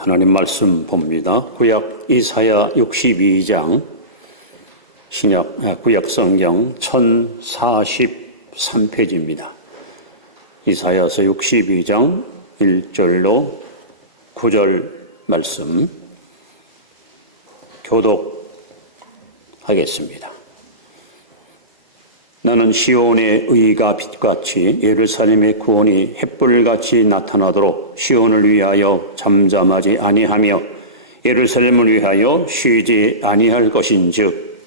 하나님 말씀 봅니다. 구약 이사야 62장, 구약 성경 1043페이지입니다. 이사야서 62장 1절로 9절 말씀 교독하겠습니다. 나는 시온의 의가 빛같이 예루살렘의 구원이 햇불같이 나타나도록 시온을 위하여 잠잠하지 아니하며 예루살렘을 위하여 쉬지 아니할 것인즉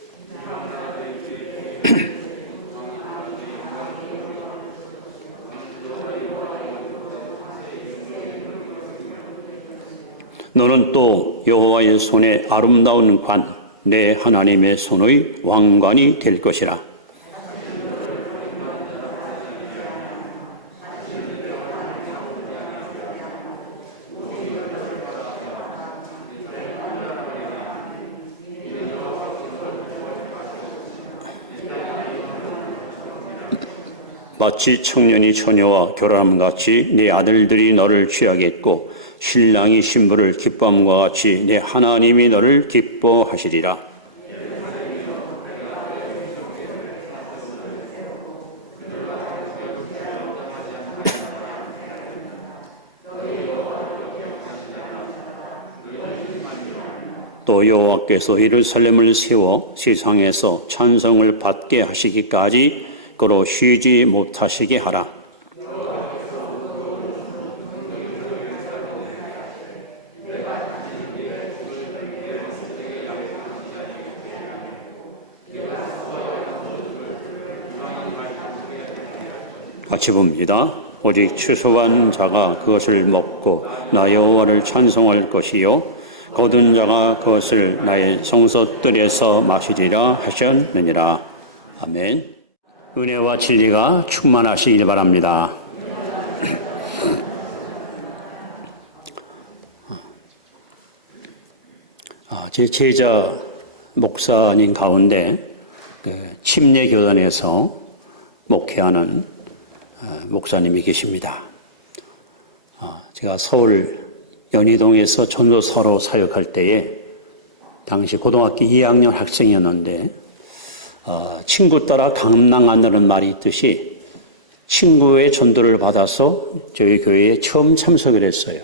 너는 또 여호와의 손에 아름다운 관, 내 하나님의 손의 왕관이 될 것이라. 마치 청년이 처녀와 결혼함같이 네 아들들이 너를 취하겠고 신랑이 신부를 기뻐함과 같이 네 하나님이 너를 기뻐하시리라. 또 여호와께서 예루살렘을 세워 세상에서 찬송을 받게 하시기까지 그로 쉬지 못하시게 하라. 같이 봅니다. 오직 추수한 자가 그것을 먹고 나 여호와를 찬송할 것이요 거둔 자가 그것을 나의 성소뜰에서 마시리라 하셨느니라. 아멘. 은혜와 진리가 충만하시길 바랍니다. 제 제자 목사님 가운데 침례교단에서 목회하는 목사님이 계십니다. 제가 서울 연희동에서 전도사로 사역할 때에 당시 고등학교 2학년 학생이었는데 친구 따라 강남 간다는 말이 있듯이 친구의 전도를 받아서 저희 교회에 처음 참석을 했어요.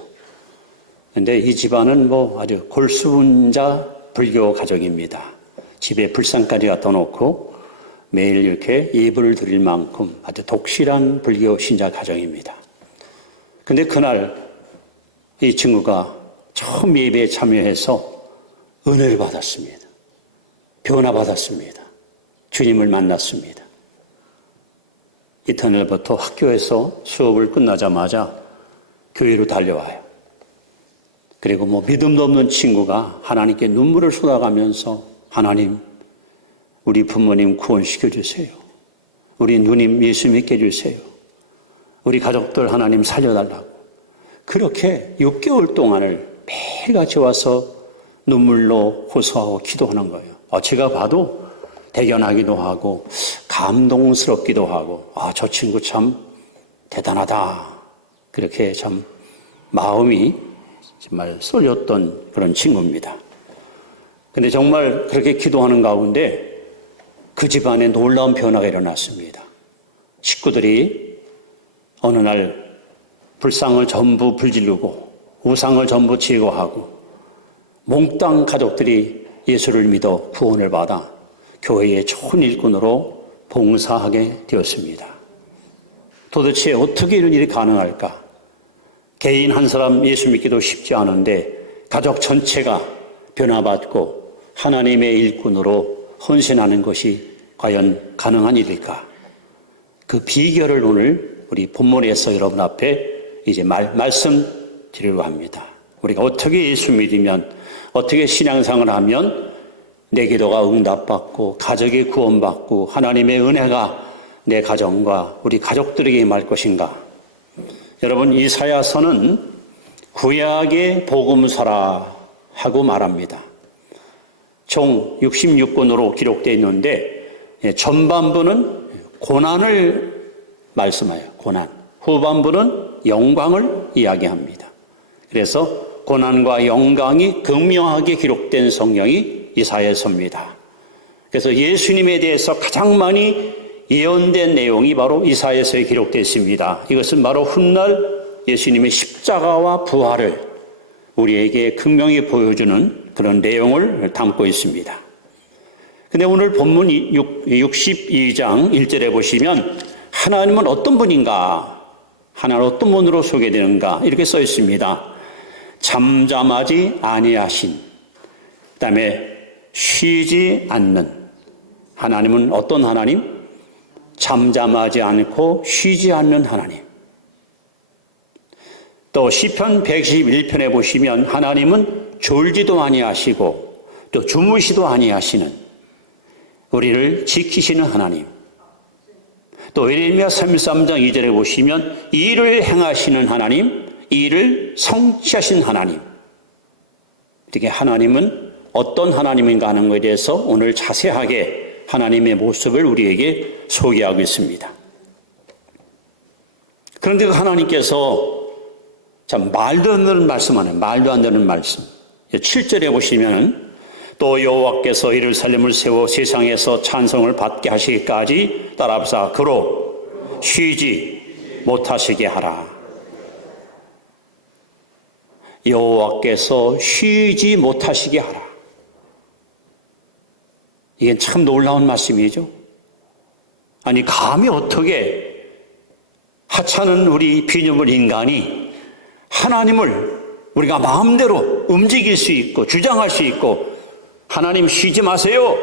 근데 이 집안은 아주 골수분자 불교 가정입니다. 집에 불상까지 갖다 놓고 매일 이렇게 예불을 드릴 만큼 아주 독실한 불교 신자 가정입니다. 근데 그날 이 친구가 처음 예배에 참여해서 은혜를 받았습니다. 변화받았습니다. 주님을 만났습니다. 이튿날부터 학교에서 수업을 끝나자마자 교회로 달려와요. 그리고 믿음도 없는 친구가 하나님께 눈물을 쏟아가면서 하나님, 우리 부모님 구원시켜 주세요. 우리 누님 예수 믿게 해주세요. 우리 가족들 하나님 살려달라고. 그렇게 6개월 동안을 매일같이 와서 눈물로 호소하고 기도하는 거예요. 제가 봐도 대견하기도 하고 감동스럽기도 하고 저 친구 참 대단하다. 그렇게 참 마음이 정말 쏠렸던 그런 친구입니다. 근데 정말 그렇게 기도하는 가운데 그 집안에 놀라운 변화가 일어났습니다. 식구들이 어느 날 불상을 전부 불지르고 우상을 전부 제거하고 몽땅 가족들이 예수를 믿어 구원을 받아 교회의 좋은 일꾼으로 봉사하게 되었습니다. 도대체 어떻게 이런 일이 가능할까? 개인 한 사람 예수 믿기도 쉽지 않은데 가족 전체가 변화받고 하나님의 일꾼으로 헌신하는 것이 과연 가능한 일일까? 그 비결을 오늘 우리 본문에서 여러분 앞에 이제 말씀드리려고 합니다. 우리가 어떻게 예수 믿으면, 어떻게 신앙생활을 하면 내 기도가 응답받고 가족이 구원받고 하나님의 은혜가 내 가정과 우리 가족들에게 임할 것인가? 여러분, 이사야서는 구약의 복음서라 하고 말합니다. 총 66권으로 기록되어 있는데 전반부는 고난을 말씀해요. 고난. 후반부는 영광을 이야기합니다. 그래서 고난과 영광이 극명하게 기록된 성경이 이사야서입니다. 그래서 예수님에 대해서 가장 많이 예언된 내용이 바로 이사야서에 기록되어 있습니다. 이것은 바로 훗날 예수님의 십자가와 부활을 우리에게 극명히 보여주는 그런 내용을 담고 있습니다. 근데 오늘 본문 62장 1절에 보시면 하나님은 어떤 분인가? 하나는 어떤 분으로 소개되는가? 이렇게 써 있습니다. 잠잠하지 아니하신, 그다음에 쉬지 않는. 하나님은 어떤 하나님? 잠잠하지 않고 쉬지 않는 하나님. 또 시편 111편에 보시면 하나님은 졸지도 아니하시고 또 주무시도 아니하시는, 우리를 지키시는 하나님. 또 예레미야 33장 2절에 보시면 일을 행하시는 하나님, 일을 성취하신 하나님. 이렇게 하나님은 어떤 하나님인가 하는 것에 대해서 오늘 자세하게 하나님의 모습을 우리에게 소개하고 있습니다. 그런데 그 하나님께서 참 말도 안 되는 말씀하네요. 말도 안 되는 말씀. 7절에 보시면 또 여호와께서 예루살렘을 세워 세상에서 찬송을 받게 하시기까지 따라합사 그로 쉬지 못하시게 하라. 여호와께서 쉬지 못하시게 하라. 이게 참 놀라운 말씀이죠. 아니 감히 어떻게 하찮은 우리 피조물 인간이 하나님을 우리가 마음대로 움직일 수 있고 주장할 수 있고, 하나님 쉬지 마세요,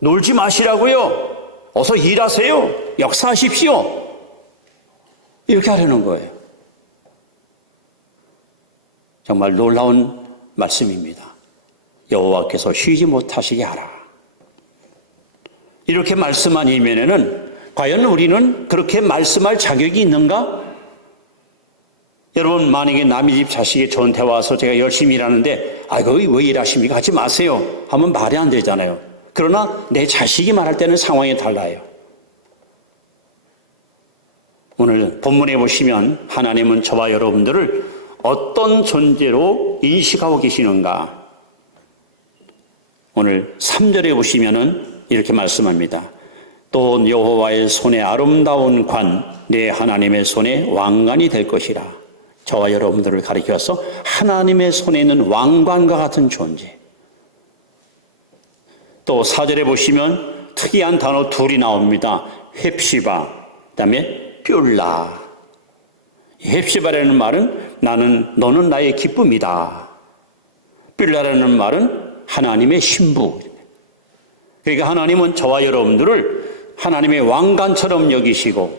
놀지 마시라고요, 어서 일하세요, 역사하십시오, 이렇게 하려는 거예요. 정말 놀라운 말씀입니다. 여호와께서 쉬지 못하시게 하라. 이렇게 말씀한 이면에는 과연 우리는 그렇게 말씀할 자격이 있는가? 여러분, 만약에 남의 집 자식이 저한테 와서 제가 열심히 일하는데 거기 왜 일하십니까? 하지 마세요 하면 말이 안 되잖아요. 그러나 내 자식이 말할 때는 상황이 달라요. 오늘 본문에 보시면 하나님은 저와 여러분들을 어떤 존재로 인식하고 계시는가? 오늘 3절에 보시면은 이렇게 말씀합니다. 또 여호와의 손에 아름다운 관, 내 하나님의 손에 왕관이 될 것이라. 저와 여러분들을 가리켜서 하나님의 손에 있는 왕관과 같은 존재. 또 4절에 보시면 특이한 단어 둘이 나옵니다. 헵시바, 그다음에 뷸라. 헵시바라는 말은 너는 나의 기쁨이다. 뷸라라는 말은 하나님의 신부. 그러니까 하나님은 저와 여러분들을 하나님의 왕관처럼 여기시고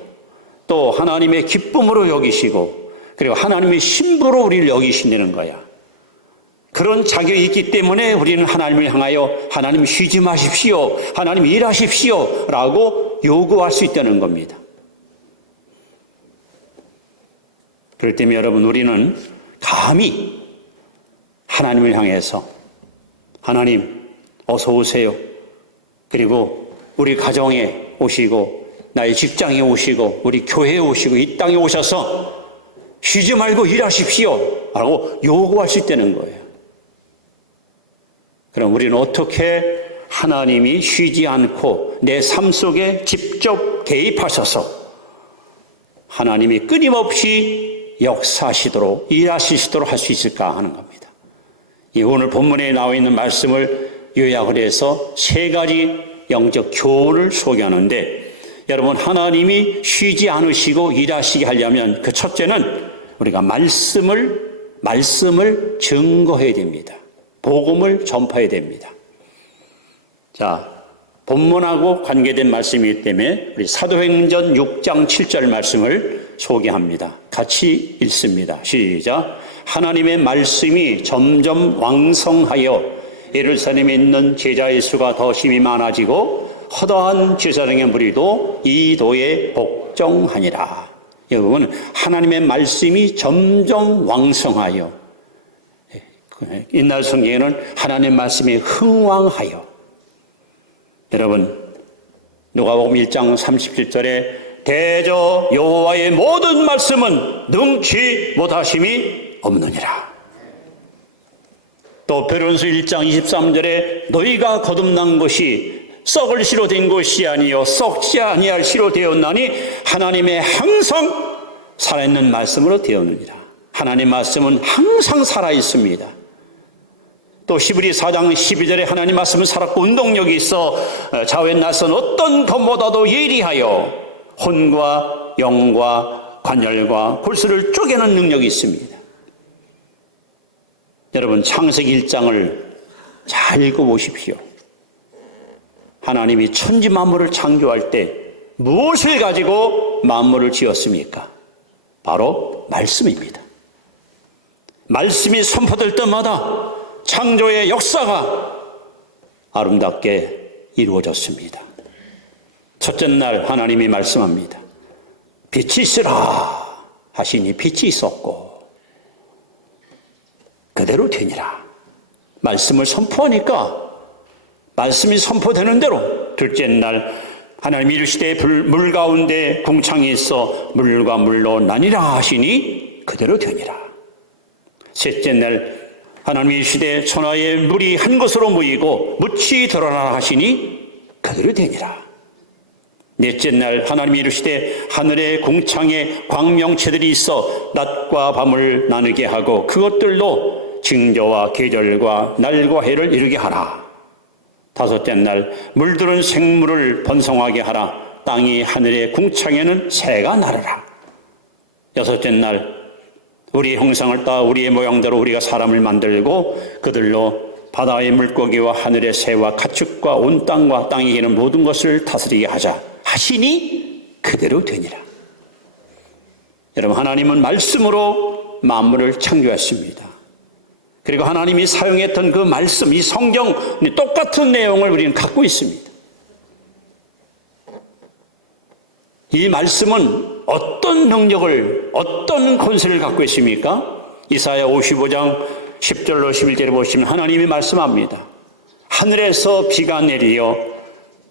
또 하나님의 기쁨으로 여기시고 그리고 하나님의 신부로 우리를 여기신다는 거야. 그런 자격이 있기 때문에 우리는 하나님을 향하여 하나님 쉬지 마십시오, 하나님 일하십시오 라고 요구할 수 있다는 겁니다. 그럴 때면 여러분, 우리는 감히 하나님을 향해서 하나님 어서 오세요, 그리고 우리 가정에 오시고 나의 직장에 오시고 우리 교회에 오시고 이 땅에 오셔서 쉬지 말고 일하십시오 라고 요구할 수 있다는 거예요. 그럼 우리는 어떻게 하나님이 쉬지 않고 내 삶 속에 직접 개입하셔서 하나님이 끊임없이 역사하시도록 일하시도록 할 수 있을까 하는 겁니다. 이 오늘 본문에 나와 있는 말씀을 요약을 해서 세 가지 영적 교훈을 소개하는데, 여러분, 하나님이 쉬지 않으시고 일하시게 하려면 그 첫째는 우리가 말씀을 증거해야 됩니다. 복음을 전파해야 됩니다. 자, 본문하고 관계된 말씀이기 때문에 우리 사도행전 6장 7절 말씀을 소개합니다. 같이 읽습니다. 시작. 하나님의 말씀이 점점 왕성하여 예루살렘에 있는 제자의 수가 더 심히 많아지고 허다한 제사장의 무리도 이 도에 복종하니라. 여러분, 하나님의 말씀이 점점 왕성하여, 옛날 성경에는 하나님의 말씀이 흥왕하여. 여러분, 누가복음 1장 37절에 대저 여호와의 모든 말씀은 능치 못하심이 없느니라. 또 베드로전서 1장 23절에 너희가 거듭난 것이 썩을 씨로 된 것이 아니요 썩지 아니할 씨로 되었나니 하나님의 항상 살아있는 말씀으로 되었느니라. 하나님 말씀은 항상 살아있습니다. 또 히브리 4장 12절에 하나님 말씀은 살았고 운동력이 있어 좌우에 나선 어떤 것보다도 예리하여 혼과 영과 관절과 골수를 쪼개는 능력이 있습니다. 여러분 창세기 1장을 잘 읽어보십시오. 하나님이 천지 만물을 창조할 때 무엇을 가지고 만물을 지었습니까? 바로 말씀입니다. 말씀이 선포될 때마다 창조의 역사가 아름답게 이루어졌습니다. 첫째 날 하나님이 말씀합니다. 빛이 있으라 하시니 빛이 있었고 그대로 되니라. 말씀을 선포하니까 말씀이 선포되는 대로 둘째 날 하나님이 이르시되 물 가운데 궁창이 있어 물과 물로 나뉘라 하시니 그대로 되니라. 셋째 날 하나님이 이르시되 천하에 물이 한 것으로 모이고 묻이 드러나라 하시니 그대로 되니라. 넷째 날 하나님이 이르시되 하늘의 궁창에 광명체들이 있어 낮과 밤을 나누게 하고 그것들로 징조와 계절과 날과 해를 이루게 하라. 다섯째 날 물들은 생물을 번성하게 하라. 땅이 하늘의 궁창에는 새가 나르라. 여섯째 날 우리의 형상을 따 우리의 모양대로 우리가 사람을 만들고 그들로 바다의 물고기와 하늘의 새와 가축과 온 땅과 땅에 계는 모든 것을 다스리게 하자 하시니 그대로 되니라. 여러분 하나님은 말씀으로 만물을 창조했습니다. 그리고 하나님이 사용했던 그 말씀, 이 성경 똑같은 내용을 우리는 갖고 있습니다. 이 말씀은 어떤 능력을, 어떤 권세를 갖고 있습니까? 이사야 55장 10절로 11절에 보시면 하나님이 말씀합니다. 하늘에서 비가 내리어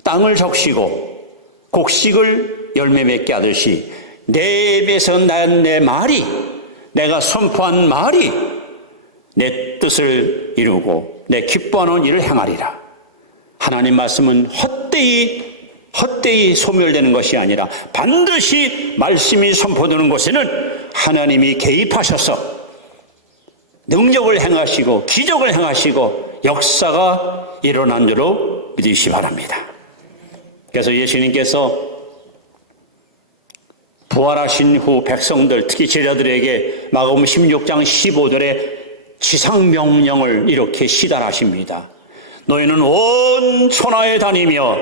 땅을 적시고 곡식을 열매 맺게 하듯이 내 입에서 난 내 말이, 내가 선포한 말이 내 뜻을 이루고 내 기뻐하는 일을 행하리라. 하나님 말씀은 헛되이 소멸되는 것이 아니라 반드시 말씀이 선포되는 곳에는 하나님이 개입하셔서 능력을 행하시고 기적을 행하시고 역사가 일어난 줄로 믿으시기 바랍니다. 그래서 예수님께서 부활하신 후 백성들, 특히 제자들에게 마가복음 16장 15절에 지상명령을 이렇게 시달하십니다. 너희는 온 천하에 다니며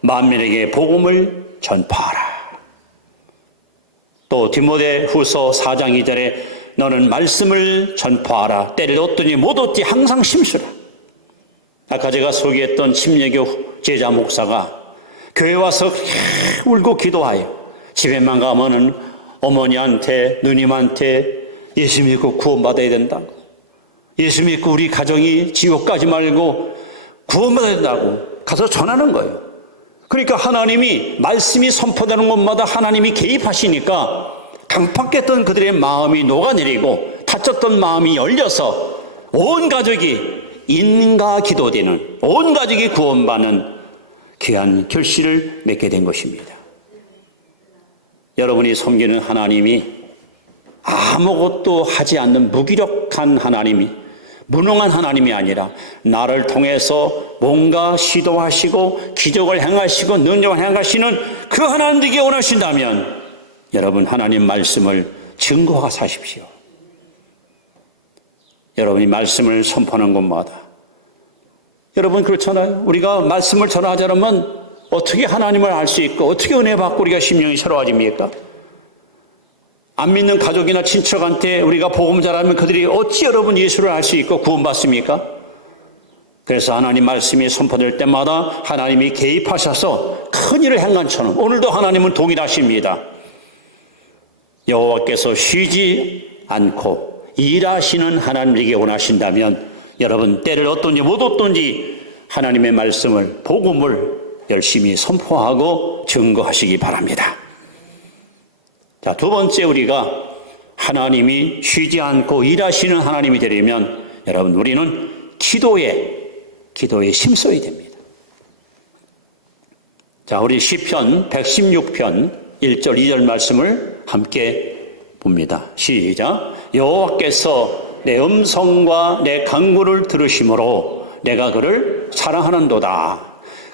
만민에게 복음을 전파하라. 또 디모데후서 4장 2절에 너는 말씀을 전파하라. 때를 얻더니 못 얻지 항상 심수라. 아까 제가 소개했던 침례교 제자 목사가 교회 와서 울고 기도하여 집에만 가면은 어머니한테 누님한테 예수 믿고 구원받아야 된다고, 예수 믿고 우리 가정이 지옥 가지 말고 구원받아야 된다고 가서 전하는 거예요. 그러니까 하나님이 말씀이 선포되는 곳마다 하나님이 개입하시니까 강팍했던 그들의 마음이 녹아내리고 다쳤던 마음이 열려서 온 가족이 인가 기도되는, 온 가족이 구원받는 귀한 결실을 맺게 된 것입니다. 여러분이 섬기는 하나님이 아무것도 하지 않는 무기력한 하나님이, 무능한 하나님이 아니라 나를 통해서 뭔가 시도하시고 기적을 행하시고 능력을 행하시는 그 하나님 되기 원하신다면 여러분 하나님 말씀을 증거하고 사십시오. 여러분이 말씀을 선포하는 곳마다, 여러분 그렇잖아요. 우리가 말씀을 전하자면 어떻게 하나님을 알 수 있고 어떻게 은혜 받고 우리가 심령이 새로워집니까? 안 믿는 가족이나 친척한테 우리가 복음 전하면 그들이 어찌 여러분 예수를 알 수 있고 구원받습니까? 그래서 하나님 말씀이 선포될 때마다 하나님이 개입하셔서 큰 일을 행한처럼 오늘도 하나님은 동일하십니다. 여호와께서 쉬지 않고 일하시는 하나님에게 원하신다면 여러분 때를 얻든지 못 얻든지 하나님의 말씀을, 복음을 열심히 선포하고 증거하시기 바랍니다. 자, 두 번째, 우리가 하나님이 쉬지 않고 일하시는 하나님이 되려면 여러분 우리는 기도에 힘써야 됩니다. 자, 우리 시편 116편 1절 2절 말씀을 함께 봅니다. 시작. 여호와께서 내 음성과 내 간구를 들으심으로 내가 그를 사랑하는도다.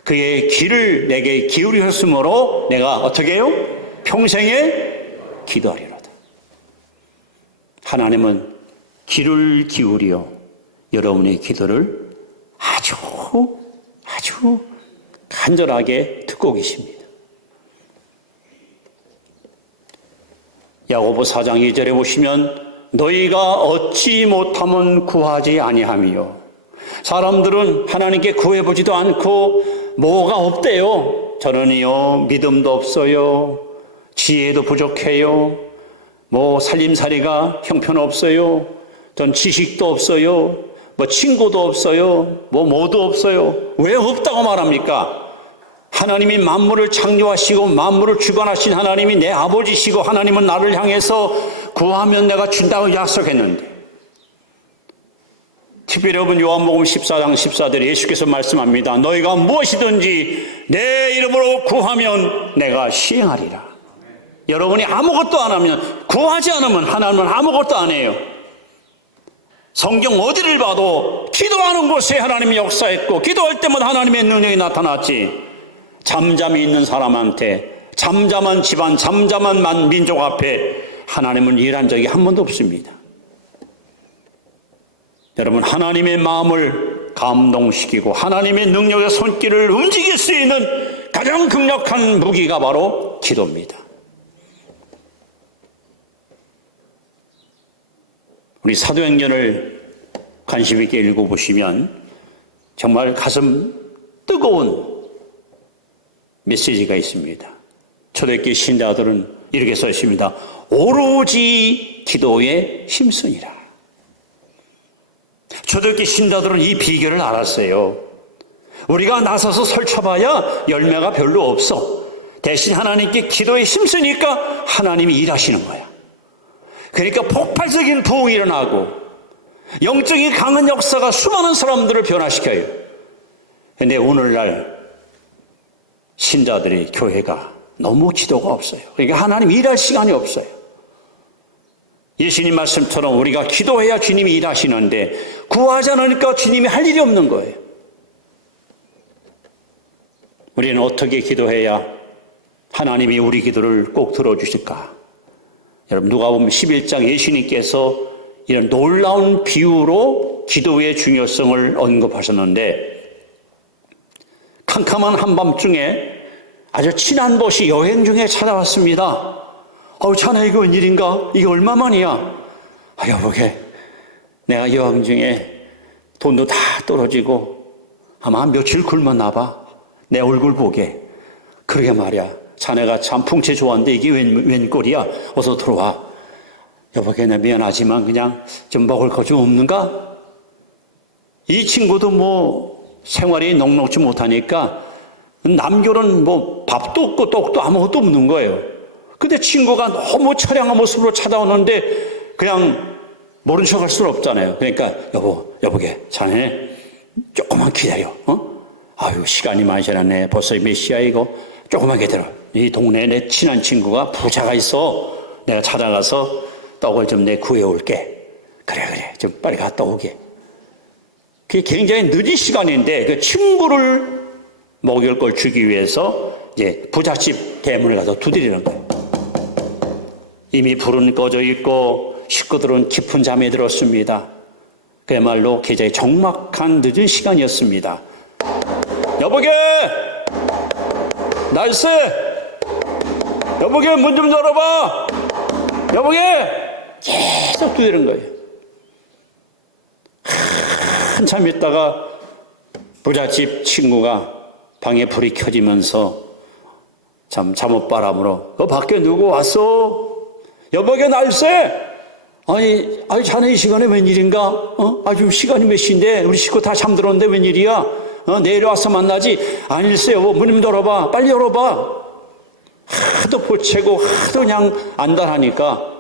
그의 귀를 내게 기울이셨으므로 내가 어떻게 해요? 평생에 기도하리로다. 하나님은 귀를 기울여 여러분의 기도를 아주 간절하게 듣고 계십니다. 야고보 4장 2절에 보시면 너희가 얻지 못하면 구하지 아니하며, 사람들은 하나님께 구해보지도 않고 뭐가 없대요. 저는요 믿음도 없어요, 지혜도 부족해요, 뭐 살림살이가 형편없어요, 전 지식도 없어요, 뭐 친구도 없어요, 뭐도 없어요. 왜 없다고 말합니까? 하나님이 만물을 창조하시고 만물을 주관하신 하나님이 내 아버지시고, 하나님은 나를 향해서 구하면 내가 준다고 약속했는데, 특별히 여러분 요한복음 14장 14절에 예수께서 말씀합니다. 너희가 무엇이든지 내 이름으로 구하면 내가 시행하리라. 여러분이 아무것도 안 하면, 구하지 않으면 하나님은 아무것도 안 해요. 성경 어디를 봐도 기도하는 곳에 하나님이 역사했고, 기도할 때마다 하나님의 능력이 나타났지. 잠잠히 있는 사람한테, 잠잠한 집안, 잠잠한 민족 앞에 하나님은 일한 적이 한 번도 없습니다. 여러분, 하나님의 마음을 감동시키고 하나님의 능력의 손길을 움직일 수 있는 가장 강력한 무기가 바로 기도입니다. 우리 사도행전을 관심 있게 읽어보시면 정말 가슴 뜨거운 메시지가 있습니다. 초대교회 신자들은 이렇게 써 있습니다. 오로지 기도에 힘쓰니라. 초대교회 신자들은 이 비결을 알았어요. 우리가 나서서 설쳐봐야 열매가 별로 없어. 대신 하나님께 기도에 힘쓰니까 하나님이 일하시는 거야. 그러니까 폭발적인 부흥이 일어나고 영적인 강한 역사가 수많은 사람들을 변화시켜요. 그런데 오늘날 신자들의 교회가 너무 기도가 없어요. 그러니까 하나님 일할 시간이 없어요. 예수님 말씀처럼 우리가 기도해야 주님이 일하시는데 구하지 않으니까 주님이 할 일이 없는 거예요. 우리는 어떻게 기도해야 하나님이 우리 기도를 꼭 들어주실까? 여러분, 누가복음 11장 예수님께서 이런 놀라운 비유로 기도의 중요성을 언급하셨는데, 캄캄한 한밤중에 아주 친한 벗이 여행 중에 찾아왔습니다. 자네 이거 웬일인가? 이게 얼마만이야? 여보게, 내가 여행 중에 돈도 다 떨어지고 아마 한 며칠 굶었나 봐. 내 얼굴 보게. 그러게 말이야, 자네가 참 풍채 좋았는데 이게 웬 꼴이야? 어서 들어와. 여보게, 나 미안하지만 그냥 좀 먹을 거 좀 없는가? 이 친구도 뭐 생활이 넉넉지 못하니까 남겨는 뭐 밥도 없고 떡도 아무것도 없는 거예요. 근데 친구가 너무 처량한 모습으로 찾아오는데 그냥 모른 척 할 수는 없잖아요. 그러니까 여보게, 자네 조금만 기다려. 아유, 시간이 많이 지났네. 벌써 몇 시야 이거. 조금만 기다려. 이 동네에 내 친한 친구가 부자가 있어. 내가 찾아가서 떡을 좀 내 구해올게. 그래, 좀 빨리 갔다 오게. 그게 굉장히 늦은 시간인데 그 친구를 먹일 걸 주기 위해서 이제 부잣집 대문을 가서 두드리는 거예요. 이미 불은 꺼져 있고 식구들은 깊은 잠에 들었습니다. 그야말로 굉장히 적막한 늦은 시간이었습니다. 여보게, 날씨, 여보게, 문 좀 열어봐. 여보게, 계속 두드리는 거예요. 한참 있다가 부잣집 친구가 방에 불이 켜지면서 참 잠옷바람으로 밖에 누구 왔어? 여보게, 날새. 아니 자네 이 시간에 웬일인가? 지금 시간이 몇 시인데 우리 식구 다 잠들었는데 웬일이야? 내일 와서 만나지. 아닐세, 여보, 문 좀 열어봐. 빨리 열어봐. 하도 보채고 하도 그냥 안달하니까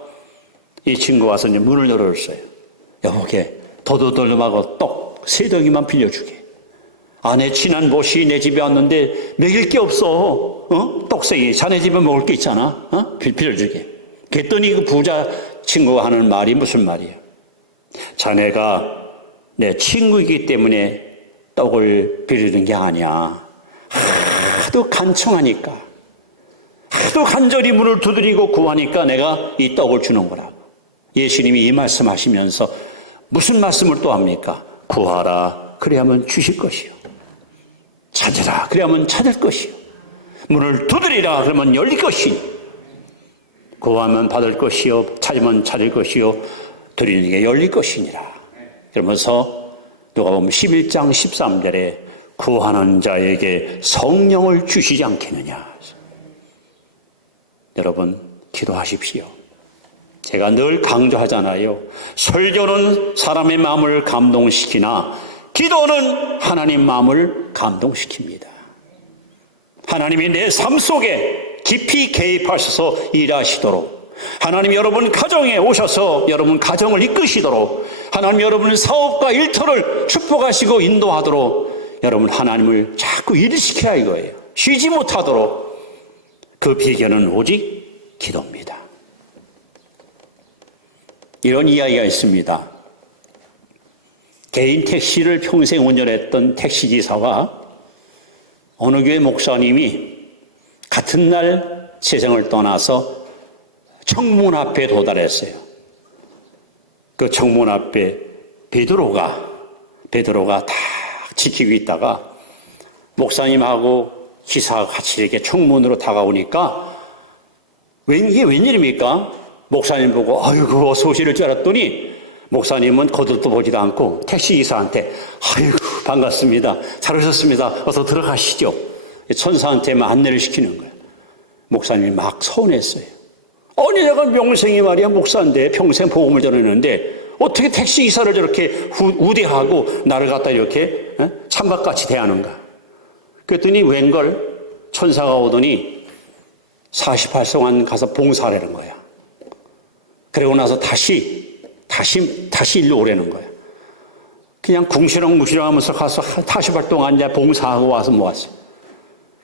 이 친구 와서 이제 문을 열어줬어요. 여보게, 도둑들하고 떡 세 덩이만 빌려주게. 아내 친한 보시 내 집에 왔는데 먹일 게 없어. 떡새기 자네 집에 먹을 게 있잖아. 빌려주게. 그랬더니 그 부자 친구가 하는 말이 무슨 말이에요? 자네가 내 친구이기 때문에 떡을 빌리는 게 아니야. 하도 간청하니까, 하도 간절히 문을 두드리고 구하니까 내가 이 떡을 주는 거라고. 예수님이 이 말씀하시면서 무슨 말씀을 또 합니까? 구하라 그래야만 주실 것이요, 찾으라 그래야만 찾을 것이요, 문을 두드리라 그러면 열릴 것이니, 구하면 받을 것이요 찾으면 찾을 것이요 드리는 게 열릴 것이니라. 그러면서 누가복음 11장 13절에 구하는 자에게 성령을 주시지 않겠느냐. 여러분 기도하십시오. 제가 늘 강조하잖아요. 설교는 사람의 마음을 감동시키나 기도는 하나님 마음을 감동시킵니다. 하나님이 내 삶 속에 깊이 개입하셔서 일하시도록, 하나님 여러분 가정에 오셔서 여러분 가정을 이끄시도록, 하나님 여러분의 사업과 일터를 축복하시고 인도하도록 여러분 하나님을 자꾸 일시켜야 이거예요. 쉬지 못하도록. 그 비결은 오직 기도입니다. 이런 이야기가 있습니다. 개인 택시를 평생 운전했던 택시기사와 어느 교회 목사님이 같은 날 세상을 떠나서 청문 앞에 도달했어요. 그 청문 앞에 베드로가 딱 지키고 있다가 목사님하고 기사가 같이 이렇게 청문으로 다가오니까 이게 웬일입니까? 목사님 보고 아이고 어서 오시를 줄 알았더니 목사님은 거들떠 보지도 않고 택시기사한테 아이고 반갑습니다, 잘 오셨습니다, 어서 들어가시죠. 천사한테만 안내를 시키는 거예요. 목사님이 막 서운했어요. 아니 내가 명생이 말이야 목사인데 평생 복음을 전했는데 어떻게 택시기사를 저렇게 우대하고 나를 갖다 이렇게 찬밥같이 대하는가. 그랬더니 웬걸 천사가 오더니 48성안 가서 봉사하라는 거야. 그러고 나서 다시 일로 오라는 거야. 그냥 궁시렁궁시렁 하면서 가서 48 동안 이제 봉사하고 와서 모았어.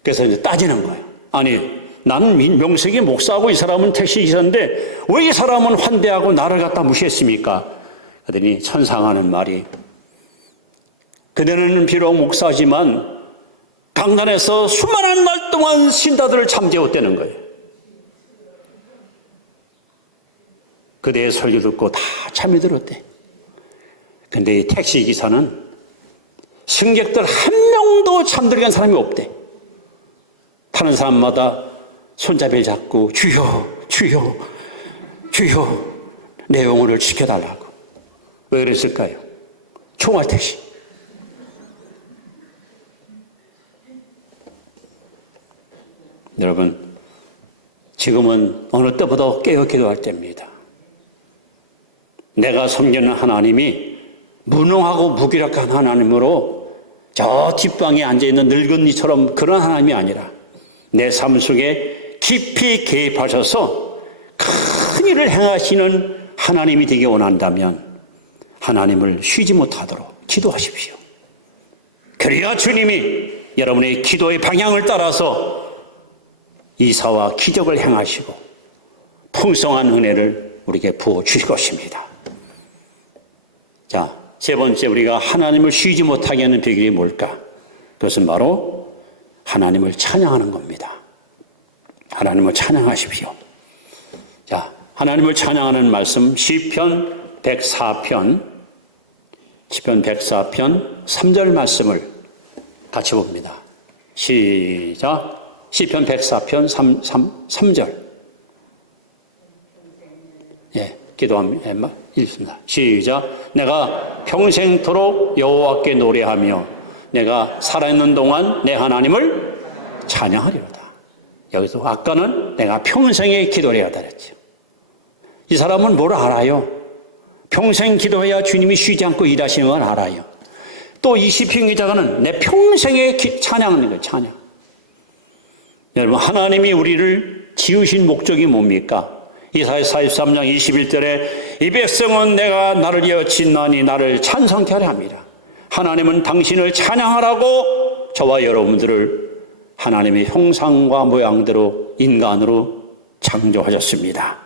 그래서 이제 따지는 거야. 아니 나는 명색이 목사하고 이 사람은 택시기사인데 왜 이 사람은 환대하고 나를 갖다 무시했습니까? 그러더니 천사가 하는 말이, 그대는 비록 목사지만 강단에서 수많은 날 동안 신다들을 잠재웠다는 거예요. 그대의 설교 듣고 다 잠이 들었대. 근데 이 택시기사는 승객들 한 명도 잠들게 한 사람이 없대. 타는 사람마다 손잡이를 잡고 주여 주여 주여 내 영혼을 지켜달라고. 왜 그랬을까요? 총알 택시. 여러분 지금은 어느 때보다 깨어 기도할 때입니다. 내가 섬기는 하나님이 무능하고 무기력한 하나님으로 저 뒷방에 앉아있는 늙은이처럼 그런 하나님이 아니라 내 삶 속에 깊이 개입하셔서 큰 일을 행하시는 하나님이 되기 원한다면 하나님을 쉬지 못하도록 기도하십시오. 그래야 주님이 여러분의 기도의 방향을 따라서 이사와 기적을 행하시고 풍성한 은혜를 우리에게 부어주실 것입니다. 자, 세 번째 우리가 하나님을 쉬지 못하게 하는 비결이 뭘까? 그것은 바로 하나님을 찬양하는 겁니다. 하나님을 찬양하십시오. 자, 하나님을 찬양하는 말씀 시편 104편 3절 말씀을 같이 봅니다. 시작. 시편 104편 3절. 예, 기도합니다. 읽습니다. 시작. 내가 평생토록 여호와께 노래하며 내가 살아있는 동안 내 하나님을 찬양하리로다. 여기서 아까는 내가 평생에 기도를 해야 그랬죠. 이 사람은 뭘 알아요? 평생 기도해야 주님이 쉬지 않고 일하시는 걸 알아요. 또 이 시편 기자가는 내 평생에 찬양하는 거예요. 찬양. 여러분 하나님이 우리를 지으신 목적이 뭡니까? 이사야 43장 21절에 이 백성은 내가 나를 여친나니 나를 찬송케 하려 합니다. 하나님은 당신을 찬양하라고 저와 여러분들을 하나님의 형상과 모양대로 인간으로 창조하셨습니다.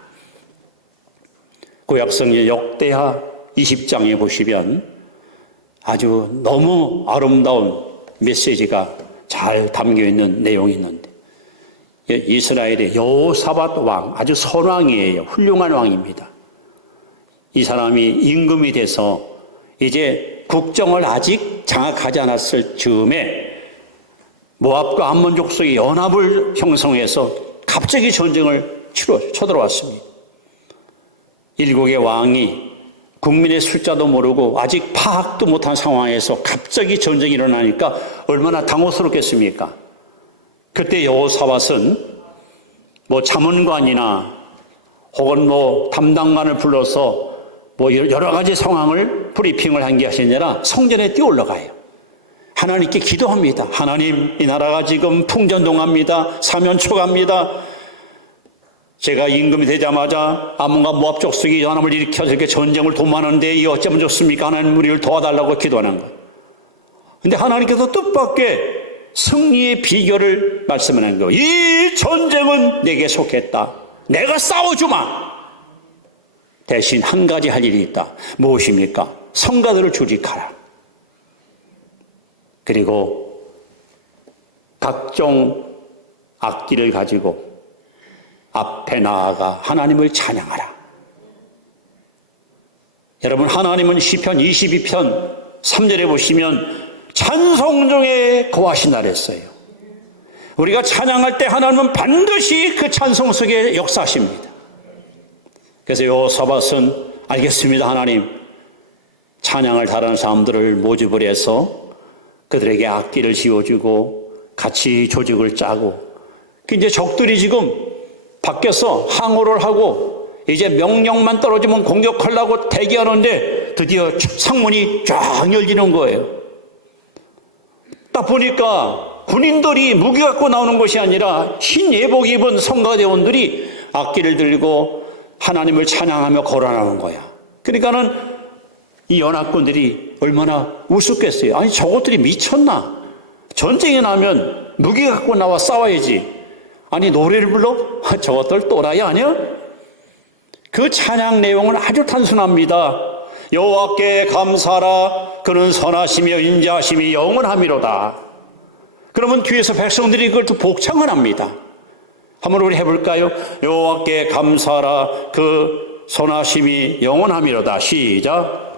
구약성경 역대하 20장에 보시면 아주 너무 아름다운 메시지가 잘 담겨있는 내용이 있는데, 이스라엘의 여호사밧 왕, 아주 선왕이에요. 훌륭한 왕입니다. 이 사람이 임금이 돼서 이제 국정을 아직 장악하지 않았을 즈음에 모압과 암몬 족속이 연합을 형성해서 갑자기 전쟁을 쳐들어왔습니다. 일국의 왕이 국민의 숫자도 모르고 아직 파악도 못한 상황에서 갑자기 전쟁이 일어나니까 얼마나 당혹스럽겠습니까? 그때 여호사밧은 자문관이나 혹은 담당관을 불러서 여러 가지 상황을 브리핑을 한 게 아니라 성전에 뛰어 올라가요. 하나님께 기도합니다. 하나님, 이 나라가 지금 풍전등합니다. 사면초가입니다. 제가 임금이 되자마자 암몬과 모압 족속이 연합을 일으켜서 이렇게 전쟁을 도모하는데 이 어쩌면 좋습니까? 하나님 우리를 도와달라고 기도하는 거예요. 그런데 하나님께서 뜻밖의 승리의 비결을 말씀하는 거예요. 이 전쟁은 내게 속했다. 내가 싸워주마. 대신 한 가지 할 일이 있다. 무엇입니까? 성가들을 조직하라. 그리고 각종 악기를 가지고 앞에 나아가 하나님을 찬양하라. 여러분, 하나님은 시편 22편 3절에 보시면 찬송 중에 거하신다 그랬어요. 우리가 찬양할 때 하나님은 반드시 그 찬송 속에 역사하십니다. 그래서 여호사밧은 알겠습니다. 하나님, 찬양을 잘하는 사람들을 모집을 해서 그들에게 악기를 지어주고 같이 조직을 짜고, 이제 적들이 지금 밖에서 항우를 하고 이제 명령만 떨어지면 공격하려고 대기하는데 드디어 상문이 쫙 열리는 거예요. 딱 보니까 군인들이 무기 갖고 나오는 것이 아니라 흰 예복 입은 성가대원들이 악기를 들고 하나님을 찬양하며 걸어나오는 거야. 그러니까는 이 연합군들이 얼마나 우습겠어요. 아니, 저것들이 미쳤나? 전쟁이 나면 무기 갖고 나와 싸워야지. 아니, 노래를 불러? 저것들 또라이 아니야? 그 찬양 내용은 아주 단순합니다. 여호와께 감사하라. 그는 선하시며 인자하심이 영원하미로다. 그러면 뒤에서 백성들이 그걸 또 복창을 합니다. 한번 우리 해볼까요? 여호와께 감사하라. 그 선하심이 영원하미로다. 시작.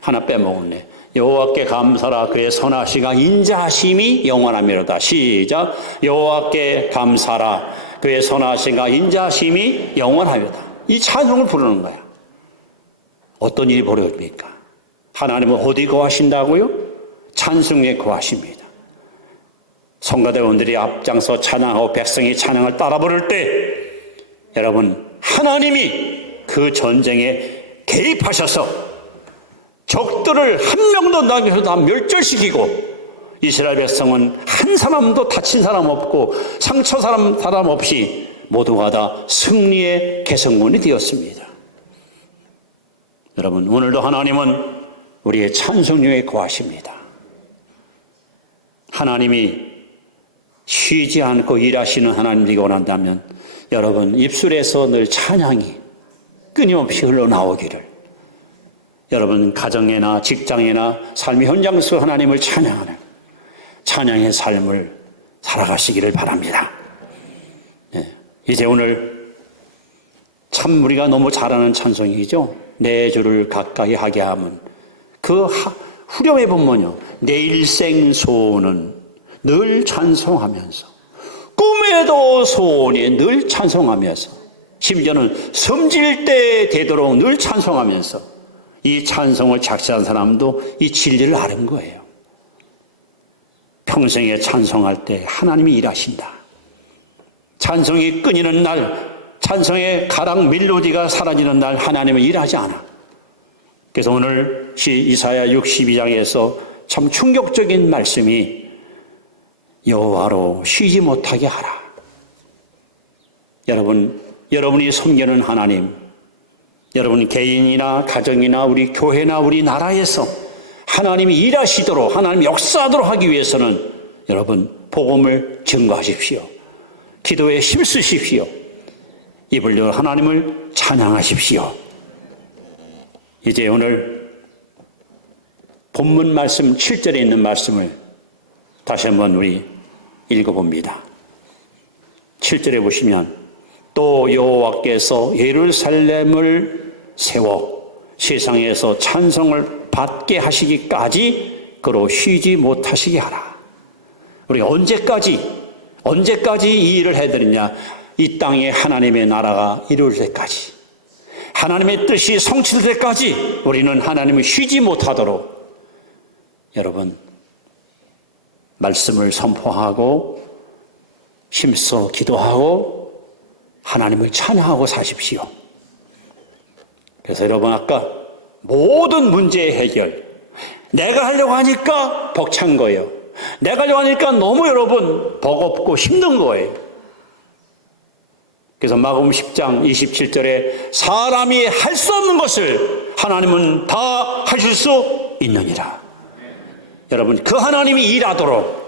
하나 빼먹었네. 여호와께 감사라. 그의 선하시가 인자하심이 영원하미로다. 시작. 여호와께 감사라. 그의 선하시가 인자하심이 영원하미로다. 이 찬송을 부르는 거야. 어떤 일이 벌어집니까? 하나님은 어디 거하신다고요? 찬송에 거하십니다. 성가대원들이 앞장서 찬양하고 백성이 찬양을 따라 부를 때 여러분, 하나님이 그 전쟁에 개입하셔서 적들을 한 명도 남겨서 다 멸절시키고 이스라엘 백성은 한 사람도 다친 사람 없고 상처 사람 없이 모두가 다 승리의 개성문이 되었습니다. 여러분, 오늘도 하나님은 우리의 찬송중에 거하십니다. 하나님이 쉬지 않고 일하시는 하나님이 원한다면 여러분, 입술에서 늘 찬양이 끊임없이 흘러나오기를, 여러분 가정에나 직장에나 삶의 현장 속 하나님을 찬양하는 찬양의 삶을 살아가시기를 바랍니다. 이제 오늘 참 우리가 너무 잘하는 찬송이죠. 내 주를 가까이 하게 함은, 그 후렴의 본문이요. 내 일생 소원은 늘 찬송하면서, 꿈에도 소원이 늘 찬송하면서, 심지어는 섬질 때 되도록 늘 찬송하면서, 이 찬송을 작사한 사람도 이 진리를 아는 거예요. 평생에 찬송할 때 하나님이 일하신다. 찬송이 끊이는 날, 찬송의 가락 멜로디가 사라지는 날 하나님은 일하지 않아. 그래서 오늘 이사야 62장에서 참 충격적인 말씀이 여호와로 쉬지 못하게 하라. 여러분, 여러분이 섬기는 하나님, 여러분 개인이나 가정이나 우리 교회나 우리 나라에서 하나님이 일하시도록 하나님이 역사하도록 하기 위해서는 여러분 복음을 증거하십시오. 기도에 힘쓰십시오. 입을 열어 하나님을 찬양하십시오. 이제 오늘 본문 말씀 7절에 있는 말씀을 다시 한번 우리 읽어봅니다. 7절에 보시면 또 여호와께서 예루살렘을 세워 세상에서 찬송을 받게 하시기까지 그로 쉬지 못하시게 하라. 우리가 언제까지 이 일을 해드리냐? 이 땅에 하나님의 나라가 이룰 때까지, 하나님의 뜻이 성취될 때까지 우리는 하나님을 쉬지 못하도록 여러분 말씀을 선포하고 힘써 기도하고 하나님을 찬양하고 사십시오. 그래서 여러분 아까 모든 문제의 해결, 내가 하려고 하니까 벅찬 거예요. 내가 하려고 하니까 너무 여러분 버겁고 힘든 거예요. 그래서 마가복음 10장 27절에 사람이 할 수 없는 것을 하나님은 다 하실 수 있느니라. 여러분 그 하나님이 일하도록,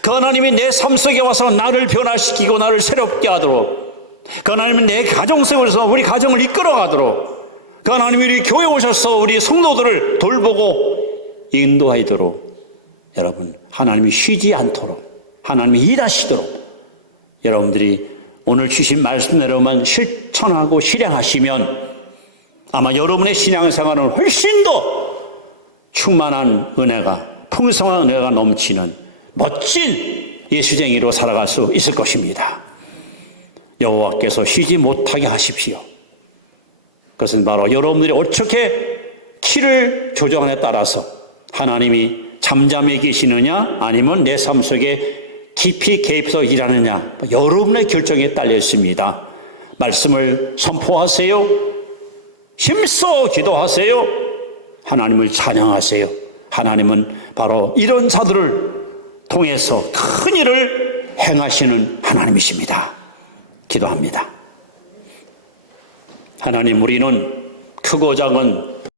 그 하나님이 내 삶 속에 와서 나를 변화시키고 나를 새롭게 하도록, 그 하나님은 내 가정 속에서 우리 가정을 이끌어가도록, 그 하나님이 우리 교회에 오셔서 우리 성도들을 돌보고 인도하도록 여러분 하나님이 쉬지 않도록 하나님이 일하시도록 여러분들이 오늘 주신 말씀대로만 실천하고 실행하시면 아마 여러분의 신앙생활은 훨씬 더 충만한 은혜가, 풍성한 은혜가 넘치는 멋진 예수쟁이로 살아갈 수 있을 것입니다. 여호와께서 쉬지 못하게 하십시오. 그것은 바로 여러분들이 어떻게 키를 조정하느냐에 따라서 하나님이 잠잠해 계시느냐 아니면 내 삶 속에 깊이 개입해서 일하느냐 여러분의 결정에 딸려 있습니다. 말씀을 선포하세요. 힘써 기도하세요. 하나님을 찬양하세요. 하나님은 바로 이런 자들을 통해서 큰 일을 행하시는 하나님이십니다. 기도합니다. 하나님, 우리는 크고 작은